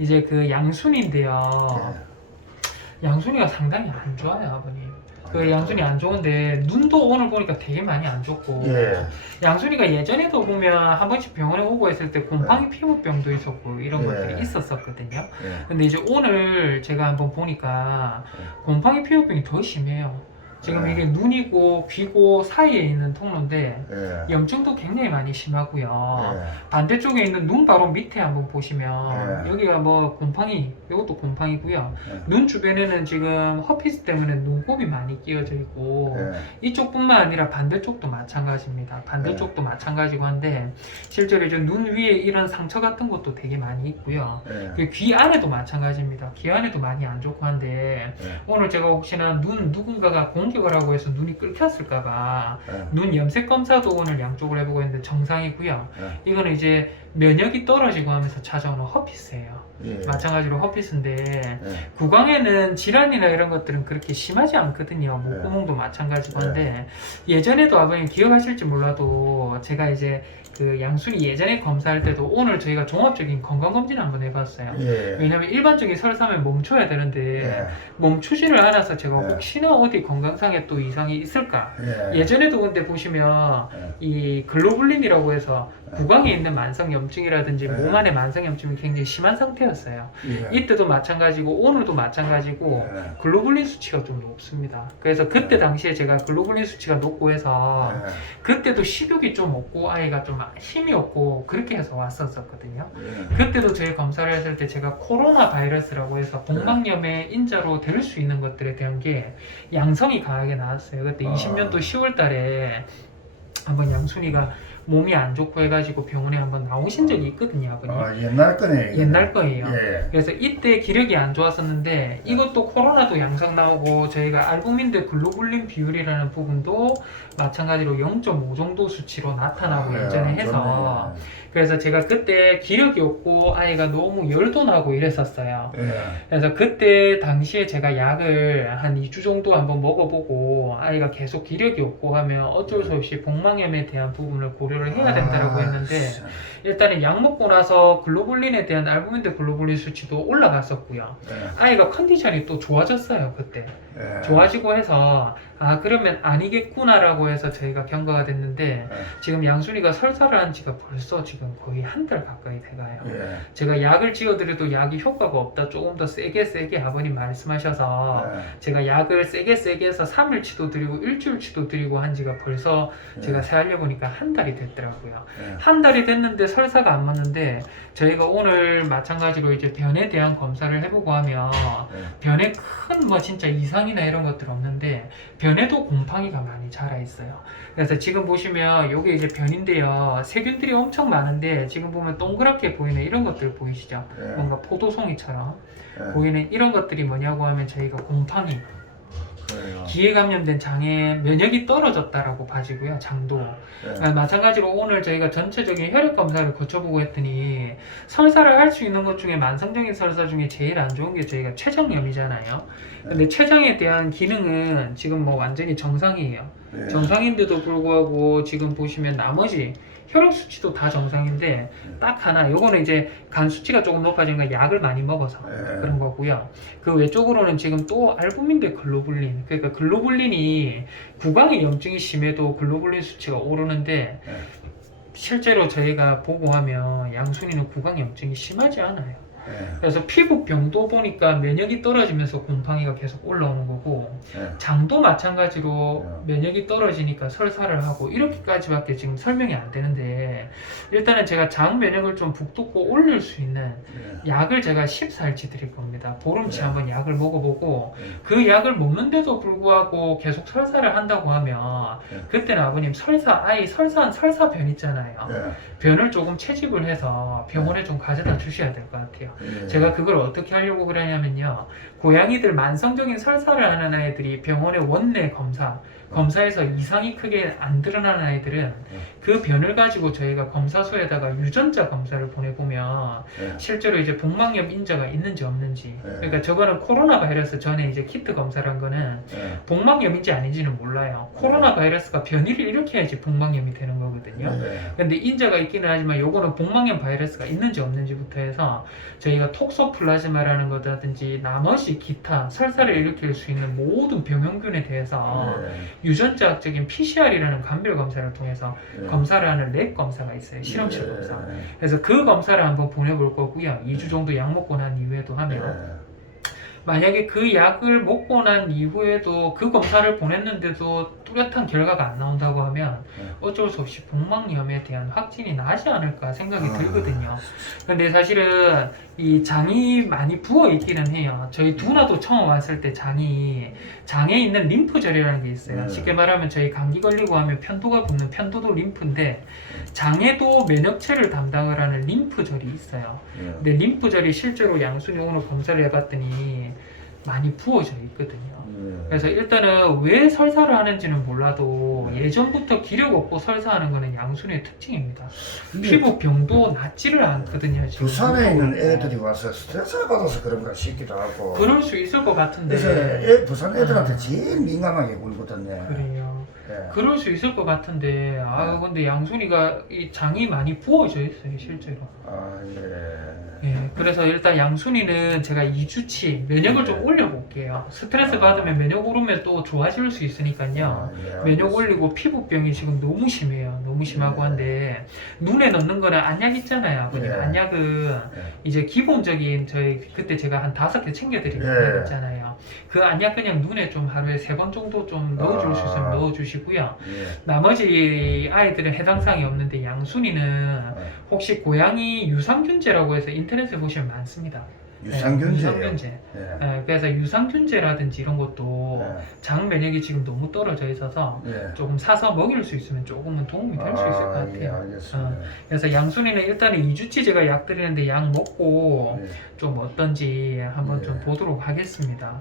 이제 그 양순인데요. 양순이가 상당히 안 좋아요, 아버님. 그 양순이 안 좋은데 눈도 오늘 보니까 되게 많이 안 좋고 양순이가 예전에도 보면 한 번씩 병원에 오고 했을 때 곰팡이 피부병도 있었고 이런 것들이 있었었거든요. 근데 이제 오늘 제가 한번 보니까 곰팡이 피부병이 더 심해요. 지금 이게 눈이고 귀고 사이에 있는 통로인데 염증도 굉장히 많이 심하고요. 반대쪽에 있는 눈 바로 밑에 한번 보시면 여기가 뭐 곰팡이, 이것도 곰팡이고요. 눈 주변에는 지금 허피스 때문에 눈곱이 많이 끼어져 있고 이쪽뿐만 아니라 반대쪽도 마찬가지입니다. 반대쪽도 마찬가지고 한데 실제로 이제 눈 위에 이런 상처 같은 것도 되게 많이 있고요. 그 귀 안에도 마찬가지입니다. 귀 안에도 많이 안 좋고 한데 오늘 제가 혹시나 눈 누군가가 공격을 하고 해서 눈이 끓였을까봐 눈 염색 검사도 오늘 양쪽을 해보고 했는데 정상이고요. 이거는 이제 면역이 떨어지고 하면서 찾아오는 허피스예요. 마찬가지로 허피스인데 구강에는 질환이나 이런 것들은 그렇게 심하지 않거든요. 목구멍도 마찬가지고 한데 예전에도 아버님 기억하실지 몰라도 제가 이제 그 양순이 예전에 검사할 때도 오늘 저희가 종합적인 건강검진 한번 해봤어요. 왜냐면 일반적인 설사면 멈춰야 되는데 멈추지를 않아서 제가 혹시나 어디 건강상에 또 이상이 있을까. 예전에도 근데 보시면 이 글로불린이라고 해서 구강에 있는 만성 염증이라든지 몸 안에 만성 염증이 굉장히 심한 상태였어요. 이때도 마찬가지고 오늘도 마찬가지고 글로불린 수치가 좀 높습니다. 그래서 그때 당시에 제가 글로불린 수치가 높고 해서 그때도 식욕이 좀 없고 아이가 좀 힘이 없고 그렇게 해서 왔었거든요. 그때도 저희 검사를 했을 때 제가 코로나 바이러스라고 해서 복막염의 인자로 될 수 있는 것들에 대한 게 양성이 강하게 나왔어요. 그때 20년도 10월 달에 한번 양순이가 몸이 안 좋고 해가지고 병원에 한번 나오신 적이 있거든요, 아버님. 옛날 거네. 옛날 거예요. 그래서 이때 기력이 안 좋았었는데 이것도 코로나도 양성 나오고 저희가 알부민 대 글로불린 비율이라는 부분도 마찬가지로 0.5 정도 수치로 나타나고 예전에 해서 그래서 제가 그때 기력이 없고 아이가 너무 열도 나고 이랬었어요. 그래서 그때 당시에 제가 약을 한 2주 정도 한번 먹어보고 아이가 계속 기력이 없고 하면 어쩔 수 없이 복막염에 대한 부분을 고려를 해야 된다고 했는데 일단은 약 먹고 나서 글로불린에 대한 알부민 대 글로불린 수치도 올라갔었고요. 아이가 컨디션이 또 좋아졌어요. 그때 좋아지고 해서 아 그러면 아니겠구나라고 해서 저희가 경과가 됐는데 지금 양순이가 설사를 한 지가 벌써 지금 거의 한 달 가까이 돼가요. 제가 약을 지어드려도 약이 효과가 없다, 조금 더 세게 아버님 말씀하셔서 제가 약을 세게 해서 3일치도 드리고 일주일치도 드리고 한 지가 벌써 제가 세알려보니까 한 달이 됐더라고요. 한 달이 됐는데 설사가 안 맞는데 저희가 오늘 마찬가지로 이제 변에 대한 검사를 해보고 하면 변에 큰 뭐 진짜 이상이나 이런 것들 없는데 변에도 곰팡이가 많이 자라 있어요. 그래서 지금 보시면 요게 이제 변인데요. 세균들이 엄청 많은데 지금 보면 동그랗게 보이는 이런 것들 보이시죠? 뭔가 포도송이처럼 보이는 이런 것들이 뭐냐고 하면 저희가 곰팡이 기에 감염된 장에 면역이 떨어졌다라고 봐지고요. 장도 마찬가지로 오늘 저희가 전체적인 혈액 검사를 거쳐보고 했더니 설사를 할 수 있는 것 중에 만성적인 설사 중에 제일 안 좋은 게 저희가 췌장염이잖아요. 근데 췌장에 대한 기능은 지금 뭐 완전히 정상이에요. 정상인데도 불구하고 지금 보시면 나머지 혈액 수치도 다 정상인데 딱 하나 요거는 이제 간 수치가 조금 높아지니까 약을 많이 먹어서 그런 거고요. 그 외쪽으로는 지금 또 알부민 대 글로불린, 그러니까 글로불린이 구강에 염증이 심해도 글로불린 수치가 오르는데 실제로 저희가 보고 하면 양순이는 구강 염증이 심하지 않아요. 그래서 피부병도 보니까 면역이 떨어지면서 곰팡이가 계속 올라오는 거고 장도 마찬가지로 면역이 떨어지니까 설사를 하고 이렇게까지밖에 지금 설명이 안 되는데 일단은 제가 장 면역을 좀 북돋고 올릴 수 있는 약을 제가 14일치 드릴 겁니다. 보름치 한번 약을 먹어보고 그 약을 먹는데도 불구하고 계속 설사를 한다고 하면 그때는 아버님 아이 설사한 설사변 있잖아요. 변을 조금 채집을 해서 병원에 좀 가져다 주셔야 될 것 같아요. 제가 그걸 어떻게 하려고 그러냐면요. 고양이들 만성적인 설사를 하는 아이들이 병원에 원내 검사에서 이상이 크게 안 드러나는 아이들은 그 변을 가지고 저희가 검사소에다가 유전자 검사를 보내보면 실제로 이제 복막염 인자가 있는지 없는지 그러니까 저거는 코로나 바이러스 전에 이제 키트 검사란 거는 복막염인지 아닌지는 몰라요. 코로나 바이러스가 변이를 일으켜야지 복막염이 되는 거거든요. 근데 인자가 있기는 하지만 요거는 복막염 바이러스가 있는지 없는지부터 해서 저희가 톡소플라즈마라는 거라든지 나머지 기타 설사를 일으킬 수 있는 모든 병용균에 대해서 유전자학적인 PCR이라는 감별 검사를 통해서 검사를 하는 랩 검사가 있어요. 실험실 검사. 그래서 그 검사를 한번 보내볼 거고요. 2주 정도 약 먹고 난 이후에도 하면 만약에 그 약을 먹고 난 이후에도 그 검사를 보냈는데도 뚜렷한 결과가 안 나온다고 하면 어쩔 수 없이 복막염에 대한 확진이 나지 않을까 생각이 들거든요. 근데 사실은 이 장이 많이 부어 있기는 해요. 저희 두나도 처음 왔을 때 장에 있는 림프절이라는 게 있어요. 쉽게 말하면 저희 감기 걸리고 하면 편도가 붓는 편도도 림프인데 장에도 면역체를 담당을 하는 림프절이 있어요. 근데 림프절이 실제로 양순이 오늘 검사를 해봤더니 많이 부어져 있거든요. 그래서 일단은 왜 설사를 하는지는 몰라도 예전부터 기력 없고 설사하는 거는 양순의 특징입니다. 피부 병도 낫지를 않거든요. 지금. 부산에 있는 애들이 와서 스트레스를 받아서 그런가 싶기도 하고. 그럴 수 있을 것 같은데. 그래서 부산 애들한테 제일 민감하게 굴거든요. 그래요. 예. 그럴 수 있을 것 같은데 근데 양순이가 이 장이 많이 부어져 있어요 실제로. 예, 그래서 일단 양순이는 제가 2주치 면역을 좀 올려볼게요. 스트레스 받으면 면역 오르면 또 좋아질 수 있으니까요. 면역 올리고 피부병이 지금 너무 심해요. 너무 심하고 한데 눈에 넣는 거는 안약 있잖아요. 그냥 안약은 이제 기본적인 저희 그때 제가 한 5개 챙겨드린 안약 있잖아요. 그 안약 그냥 눈에 좀 하루에 3번 정도 좀 넣어줄 수 있으면 넣어주시고요. 나머지 아이들은 해당 사항이 없는데 양순이는 혹시 고양이 유산균제라고 해서 인터넷에 보시면 많습니다. 유산균제요? 유산균제. 그래서 유산균제라든지 이런 것도 장 면역이 지금 너무 떨어져 있어서 조금 사서 먹일 수 있으면 조금은 도움이 될 수 있을 것 같아요. 알겠습니다. 그래서 양순이는 일단은 2주치 제가 약 드리는데 약 먹고 좀 어떤지 한번 좀 보도록 하겠습니다.